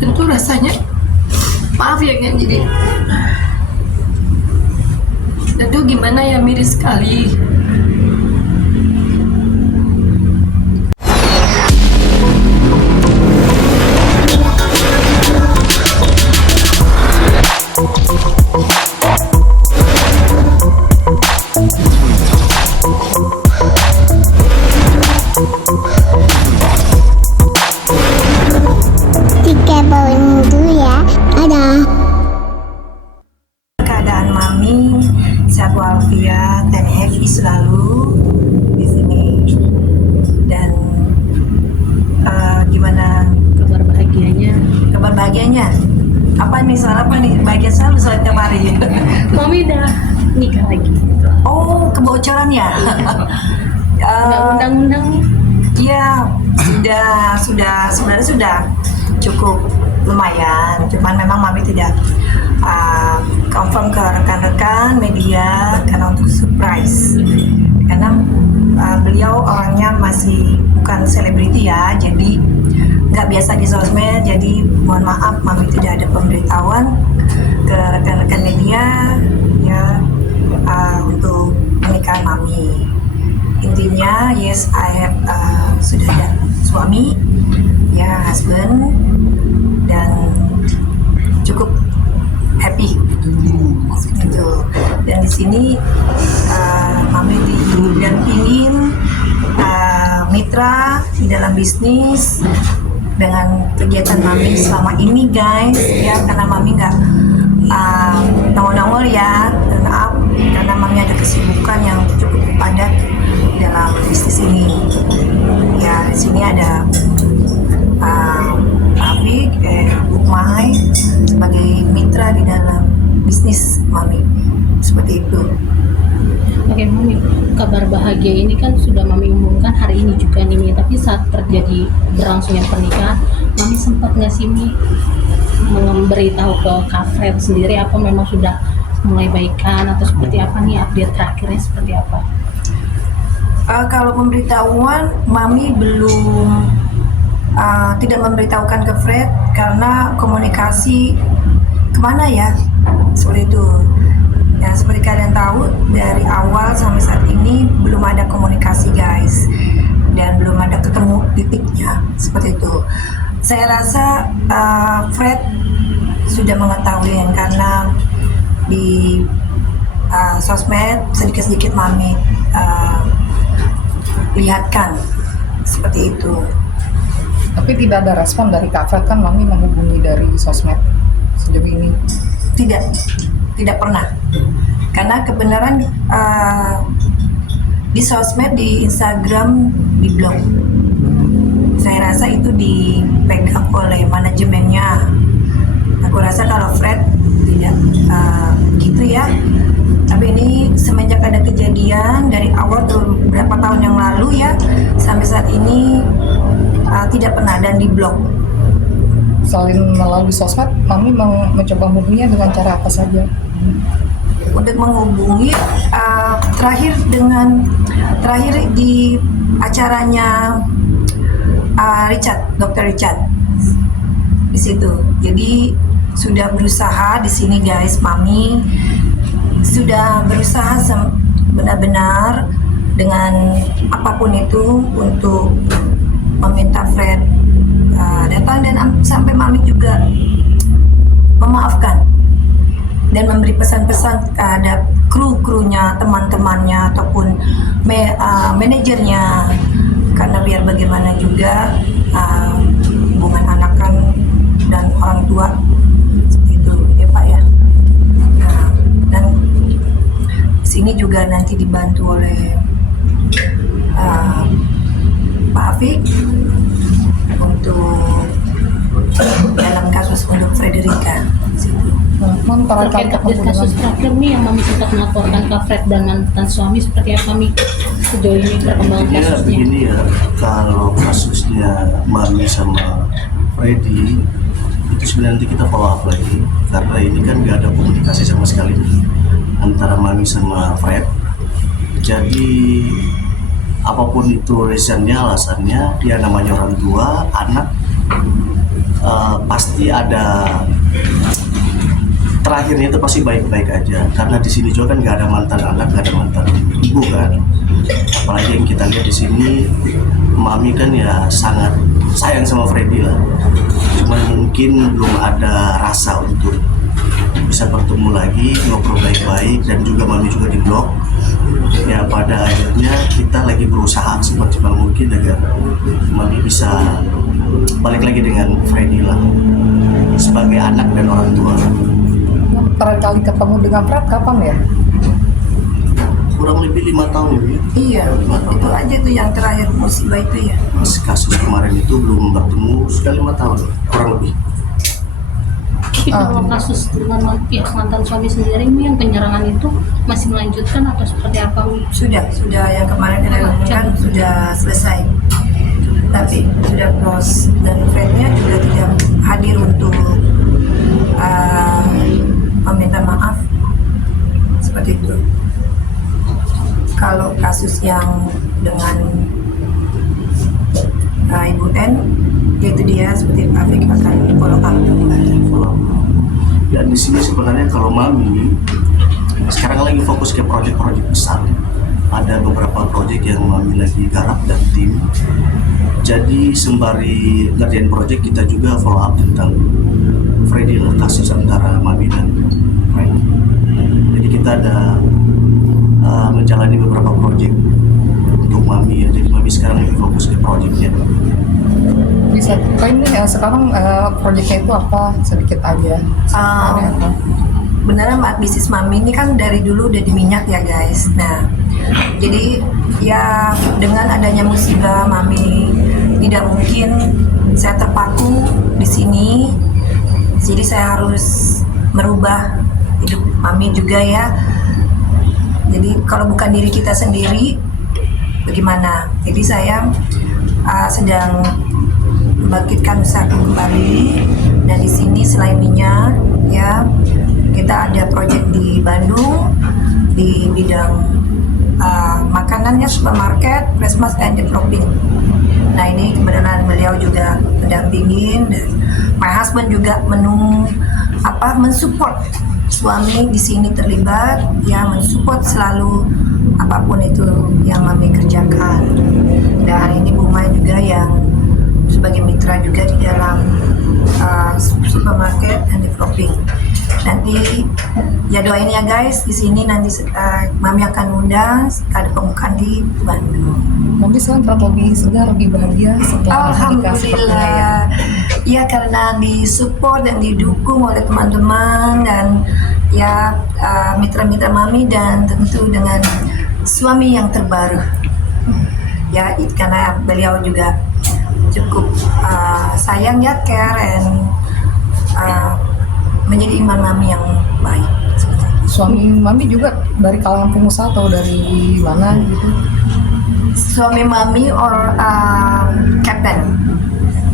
tentu rasanya maaf ya kan, jadi tentu gimana ya, miris sekali. Keadaan Mami sehat walafiat dan happy selalu di sini. Dan gimana Kabar bahagianya, kabar bahagianya? Apa nih, soal apa nih? Bahagia selalu soal tiap hari. Mami udah nikah lagi. Oh, kebocoran ya? Nggak undang-undang nih. Iya, sebenarnya sudah cukup lumayan. Cuman memang Mami tidak confirm ke rekan-rekan media karena untuk surprise. Karena beliau orangnya masih bukan selebriti ya, jadi nggak biasa di sosmed. Jadi mohon maaf, Mami tidak ada pemberitahuan ke rekan-rekan media ya untuk pernikahan Mami. Intinya, yes, I have sudah ada suami, ya, husband, dan cukup happy itu. Dan di sini Mami didampingin mitra di dalam bisnis dengan kegiatan Mami selama ini, guys, ya, karena Mami nggak nongol-nongol ya, dan maaf karena Mami ada kesibukan yang cukup padat dalam bisnis ini. Ya, di sini ada Afik, Bukmai sebagai mitra di dalam bisnis Mami, seperti itu. Oke Mami, kabar bahagia ini kan sudah Mami umumkan hari ini juga nih Mi. Tapi saat terjadi berlangsungnya pernikahan, Mami sempat nggak sih Mi memberitahu ke Kak Fred sendiri, apa memang sudah mulai baikan atau seperti apa nih, update terakhirnya seperti apa? Kalau pemberitahuan, Mami belum tidak memberitahukan ke Fred karena komunikasi kemana ya, seperti itu. Ya, seperti kalian tahu, dari awal sampai saat ini belum ada komunikasi, guys, dan belum ada ketemu titiknya, seperti itu. Saya rasa Fred sudah mengetahui karena di sosmed sedikit-sedikit Mami lihatkan seperti itu. Tapi tidak ada respon dari Kak Fred, kan Mami menghubungi dari sosmed sejauh ini? Tidak pernah. Karena kebenaran di sosmed, di Instagram, di blog, saya rasa itu dipegang oleh manajemennya. Aku rasa kalau Fred tidak gitu ya. Tapi ini semenjak ada kejadian dari awal beberapa tahun yang lalu ya, sampai saat ini tidak pernah, dan di blog. Selain melalui sosmed, Mami mencoba menghubunginya dengan cara apa saja? Untuk menghubungi terakhir di acaranya Dr. Richard di situ. Jadi sudah berusaha di sini, guys, Mami sudah berusaha benar-benar dengan apapun itu untuk meminta Fred datang, dan sampai Mami juga memaafkan dan memberi pesan-pesan terhadap kru-krunya, teman-temannya ataupun manajernya, karena biar bagaimana juga hubungan anak kan dan orang tua seperti itu ya Pak ya. Nah, dan sini juga nanti dibantu oleh Pak Afik untuk dalam kasus untuk Frederica situ. Terkait update kasus terakhir nih yang Mami sempat melaporkan Kak Fred dengan mantan suami, seperti apa Mi sejauh ini perkembangan kasusnya? Begini ya, kalau kasusnya Mami sama Freddy itu sebenarnya nanti kita follow up lagi, karena ini kan nggak ada komunikasi sama sekali antara Mami sama Fred. Jadi apapun itu reasonnya, alasannya, dia namanya orang tua, anak pasti ada terakhirnya itu pasti baik-baik aja, karena di sini juga kan nggak ada mantan anak, nggak ada mantan ibu kan. Apalagi yang kita lihat di sini, mami kan ya sangat sayang sama Freddy lah. Cuma mungkin belum ada rasa untuk bisa bertemu lagi, ngobrol baik-baik, dan juga mami juga di blok. Ya pada akhirnya kita lagi berusaha semaksimal mungkin agar mami bisa balik lagi dengan Freddy lah, sebagai anak dan orang tua. Terakhir kali ketemu dengan Fred kapan ya? Kurang lebih 5 tahun ya. Iya, itu aja tuh yang terakhir musibah itu ya. Mas kasus kemarin itu belum bertemu sudah 5 tahun kurang lebih. Tapi kalau kasus dengan pihak mantan suami sendiri ini yang penyerangan itu masih melanjutkan atau seperti apa Mi? Sudah yang kemarin kita lakukan sudah selesai. Tapi sudah close dan Frednya juga tidak hadir untuk meminta maaf seperti itu. Kalau kasus yang dengan Ibu N, yaitu dia seperti Afik akan follow up. Dan di sini sebenarnya kalau mami sekarang lagi fokus ke proyek-proyek besar. Ada beberapa proyek yang mami lagi garap dan tim. Jadi sembari ngerjain proyek, kita juga follow up tentang Freddy lah, kasus antara mami dan Freddy. Jadi kita ada menjalani beberapa proyek untuk mami ya. Jadi mami sekarang lagi fokus ke proyeknya. Bisa ceritain nih sekarang proyeknya itu apa sedikit aja? Ada apa? Beneran bisnis mami ini kan dari dulu udah di minyak ya guys. Nah, jadi ya dengan adanya musibah mami tidak mungkin saya terpaku di sini. Jadi saya harus merubah hidup mami juga ya. Jadi kalau bukan diri kita sendiri, bagaimana? Jadi saya sedang membangkitkan usaha kembali, dan di sini selain minyak, ya kita ada proyek di Bandung di bidang makanannya, supermarket, Christmas and developing. Nah ini kebenaran beliau juga mendampingin, dan my husband juga mensupport suami di sini terlibat, ya mensupport selalu apapun itu yang mami kerjakan. Dan hari ini Bu Mai juga yang sebagai mitra juga di dalam supermarket and developing. Nanti ya doain ya guys, di sini nanti mami akan undang ada pembukaan di Bandung. Mami sekarang terlihat lebih segar, lebih bahagia setelah menikah sepertinya ya. Alhamdulillah. Ya karena disupport dan didukung oleh teman-teman dan ya mitra-mitra mami, dan tentu dengan suami yang terbaru. Ya karena beliau juga cukup sayang ya, care and menjadi imam mami yang baik. Suami mami juga dari kalangan pengusaha atau dari mana gitu? Suami mami captain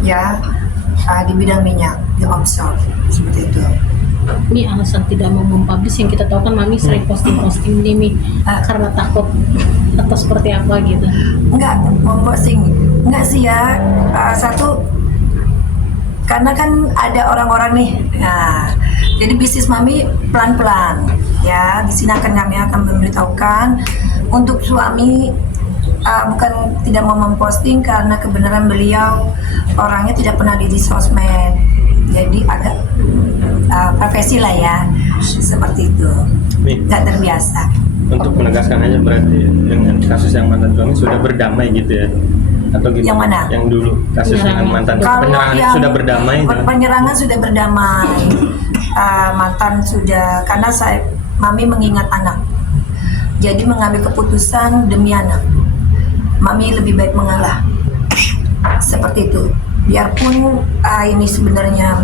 ya, di bidang minyak di offshore seperti itu. Ini alasan tidak mau mempublish, yang kita tahu kan mami sering posting-posting nih Mi, karena takut atau seperti apa gitu. Enggak memposting, enggak sih ya. Satu karena kan ada orang-orang nih. Nah, jadi bisnis mami pelan-pelan ya. Di sini kami akan memberitahukan untuk suami. Bukan tidak mau memposting karena kebenaran beliau orangnya tidak pernah di sosmed, jadi agak profesi lah ya, seperti itu, nggak terbiasa. Untuk menegaskan aja, berarti dengan kasus yang mantan suami sudah berdamai gitu ya, atau gimana? Yang mana? Yang dulu kasus dengan mantan penyerangan yang sudah berdamai? Penyerangan sudah berdamai, mantan sudah, karena mami mengingat anak, jadi mengambil keputusan demi anak. Mami lebih baik mengalah, seperti itu. Biarpun ini sebenarnya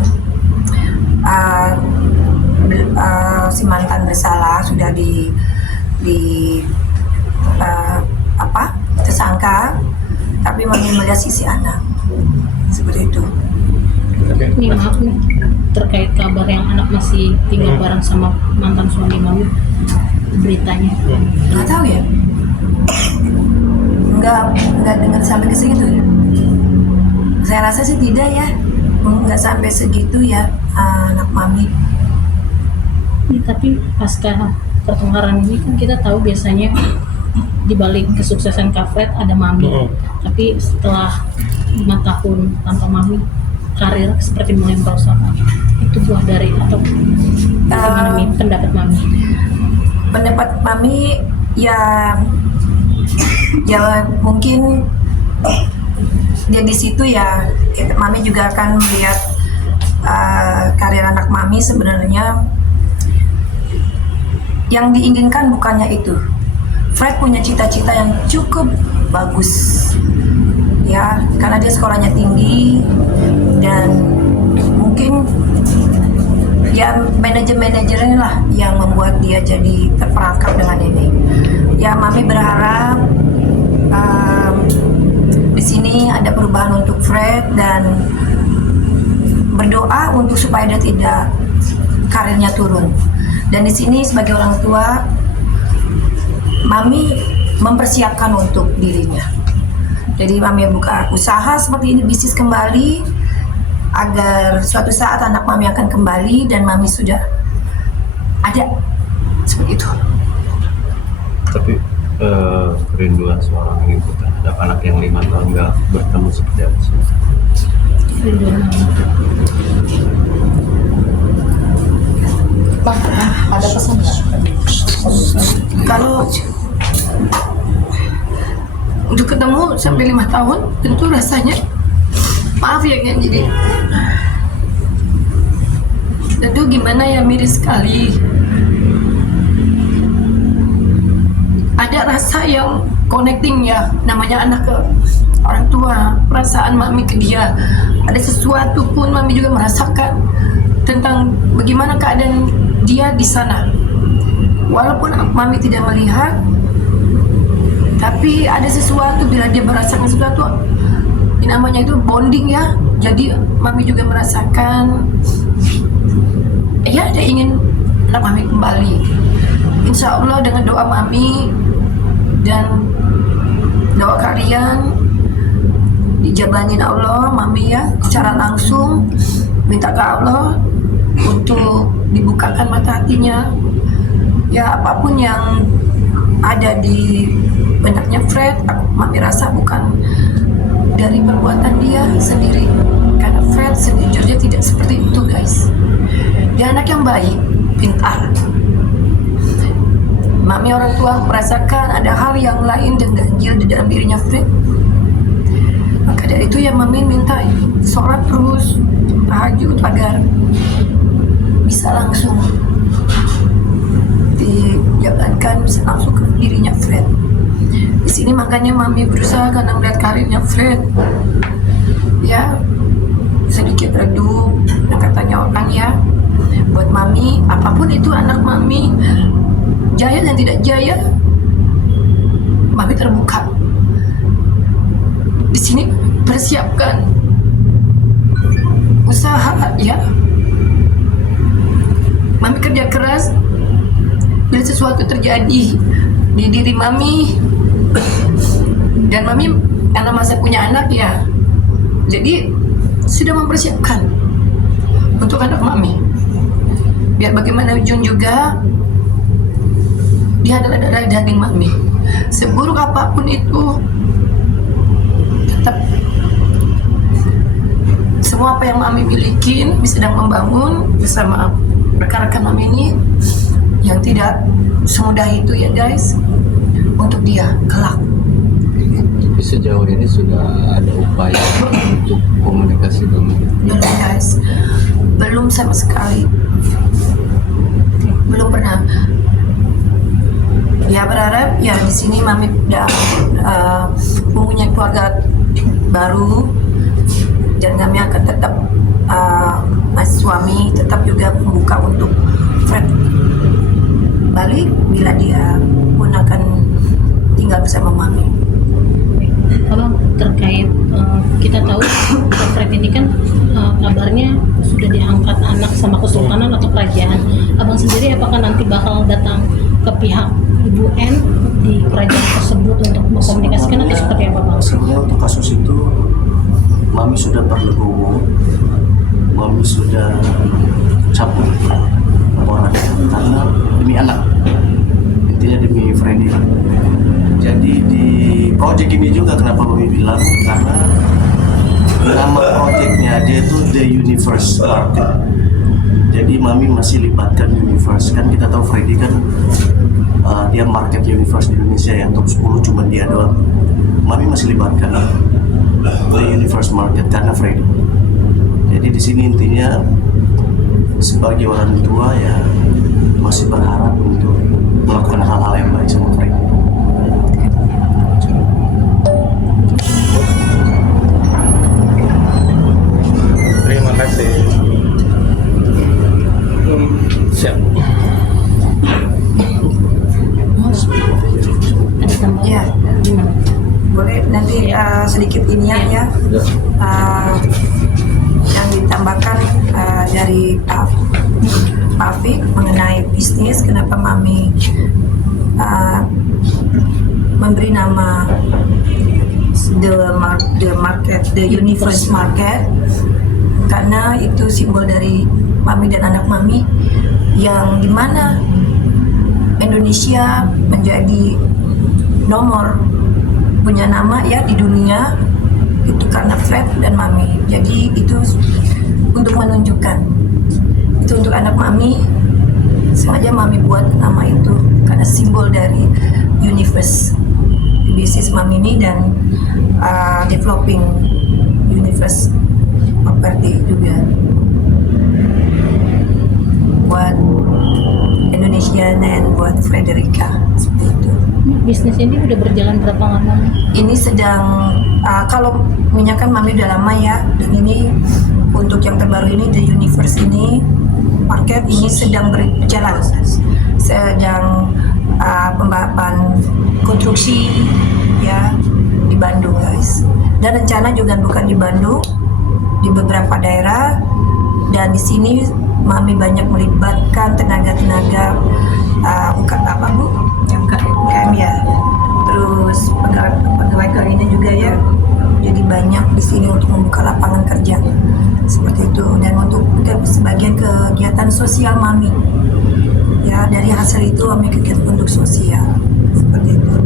si mantan bersalah, sudah tersangka, tapi mami melihat sisi anak, seperti itu. Oke. Nih maaf nih, terkait kabar yang anak masih tinggal bareng sama mantan suami mami, beritanya. Nggak tahu ya. Nggak dengar sampai ke situ. Saya rasa sih tidak ya. nggak sampai segitu ya anak mami. Ya, tapi pasca pertengkaran ini kan kita tahu biasanya di balik kesuksesan Kak Fred ada Mami. Tapi setelah 5 tahun tanpa Mami, karir seperti mulai merosot. Itu buah dari atau gimana Mi? Pendapat Mami? Pendapat mami ya mungkin dia di situ ya mami juga akan melihat karir anak mami sebenarnya yang diinginkan bukannya itu. Fred punya cita-cita yang cukup bagus ya, karena dia sekolahnya tinggi dan mungkin ya manajer-manajernya lah yang membuat dia jadi terperangkap dengan ini. Ya mami berharap di sini ada perubahan untuk Fred dan berdoa untuk supaya dia tidak karirnya turun. Dan di sini sebagai orang tua, mami mempersiapkan untuk dirinya. Jadi mami buka usaha seperti ini, bisnis kembali, agar suatu saat anak mami akan kembali dan mami sudah ada seperti itu. Tapi kerinduan seorang ibu terhadap anak yang 5 tahun nggak bertemu seperti apa sih? Bang, ada pesan nggak? Kalau untuk ketemu sampai 5 tahun, tentu rasanya maaf ya kan, jadi tentu gimana ya, miris sekali. Ada rasa yang connecting ya, namanya anak ke orang tua, perasaan mami ke dia. Ada sesuatu pun mami juga merasakan tentang bagaimana keadaan dia di sana. Walaupun mami tidak melihat, tapi ada sesuatu bila dia merasakan sesuatu, ini namanya itu bonding ya. Jadi mami juga merasakan, ya dia ingin anak mami kembali. Insya Allah dengan doa mami dan doa kalian dijabanin Allah, mami ya secara langsung minta ke Allah untuk dibukakan mata hatinya. Ya apapun yang ada di benaknya Fred, mami rasa bukan dari perbuatan dia sendiri, karena Fred sejujurnya tidak seperti itu guys. Dia anak yang baik, pintar. Mami orang tua merasakan ada hal yang lain dan ganjil di dalam dirinya Fred. Maka dari itu ya mami minta sholat terus, tahajud agar bisa langsung dijalankan, bisa langsung ke dirinya Fred. Di sini makanya mami berusaha karena melihat karirnya Fred ya sedikit redup, dan katanya orang ya, buat mami apapun itu anak mami, jaya dan tidak jaya, mami terbuka. Di sini persiapkan usaha ya, mami kerja keras. Bila sesuatu terjadi di diri mami, dan mami karena masih punya anak ya, jadi sudah mempersiapkan untuk anak mami. Biar bagaimanapun juga dia adalah darah daging mami. Seburuk apapun itu, tetap semua apa yang mami miliki sedang membangun bersama rekan-rekan mami ini yang tidak semudah itu ya guys, untuk dia kelak. Tapi sejauh ini sudah ada upaya untuk komunikasi dengan Belum guys, belum sama sekali, belum pernah. Ya berharap ya di sini mami udah mempunyai keluarga baru, dan kami akan tetap mas suami tetap juga membuka untuk Fred balik bila dia pun akan tinggal bersama mami. Abang, terkait kita tahu Kak Fred ini kan kabarnya sudah diangkat anak sama kesultanan atau kerajaan. Abang sendiri apakah nanti bakal datang ke pihak Ibu N di kerajaan tersebut untuk mengkomunikasikan atau seperti apa Bang? Sebenarnya untuk kasus itu mami sudah berlegowo Mami sudah cabut laporan karena demi anak, intinya demi Freddy. Jadi di project ini juga kenapa Mami bilang, karena nama projectnya dia itu The Universe Market. Jadi Mami masih libatkan Universe, kan kita tahu Freddy kan dia market Universe di Indonesia ya, top 10 cuma dia doang. Mami masih libatkan The Universe Market karena Freddy. Jadi di sini intinya sebagai orang tua ya masih berharap untuk melakukan hal-hal yang baik sama Freddy. Terima kasih. Siap. Mas, ada tambahan? Ya. Gimana? Boleh nanti sedikit ini ya. Yang ditambahkan dari Pak Afik mengenai bisnis, kenapa Mami memberi nama the Universe Market, karena itu simbol dari Mami dan anak Mami yang dimana Indonesia menjadi nomor punya nama ya di dunia itu karena Fred dan Mami. Jadi itu untuk menunjukkan, itu untuk anak Mami, sengaja Mami buat nama itu karena simbol dari universe bisnis Mami ini dan developing universe property juga buat Indonesia dan buat Frederica, seperti itu. Bisnis ini udah berjalan berapa lama? Ini sedang kalau minyak kan Mami udah lama ya, dan ini untuk yang terbaru ini The Universe ini market ini sedang berjalan, sedang pembahasan konstruksi ya di Bandung guys, dan rencana juga bukan di Bandung, di beberapa daerah, dan di sini Mami banyak melibatkan tenaga-tenaga apa Bu? UKM ya, terus pegawai ini juga ya, jadi banyak di sini untuk membuka lapangan kerja seperti itu, dan untuk sebagian kegiatan sosial Mami ya, dari hasil itu Mami kegiatan untuk sosial seperti itu.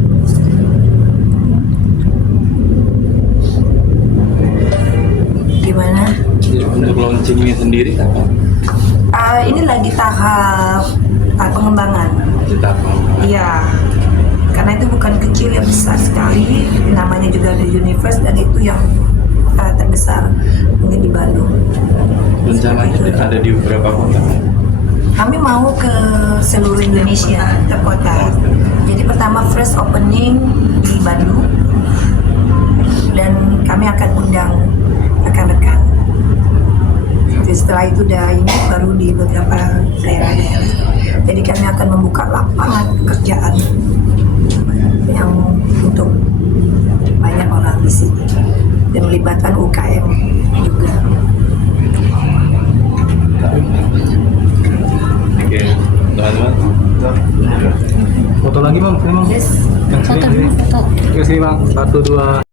Gimana? Untuk launchingnya sendiri apa? Ini lagi tahap pengembangan. Kita apa? Iya, karena itu bukan kecil ya, besar sekali. Namanya juga The Universe dan itu yang terbesar mungkin di Bandung. Rencananya ada di beberapa kota. Kami mau ke seluruh Indonesia, ke kota. Jadi pertama first opening di Bandung, dan kami akan undang rekan-rekan. Jadi setelah itu ini baru di beberapa daerah-daerah. Jadi kami akan membuka lapangan pekerjaan yang untuk banyak orang di sini dan melibatkan UKM juga. Oke, teman-teman. Foto lagi bang, Yes. Foto dulu, foto. Terima kasih bang, 1, 2.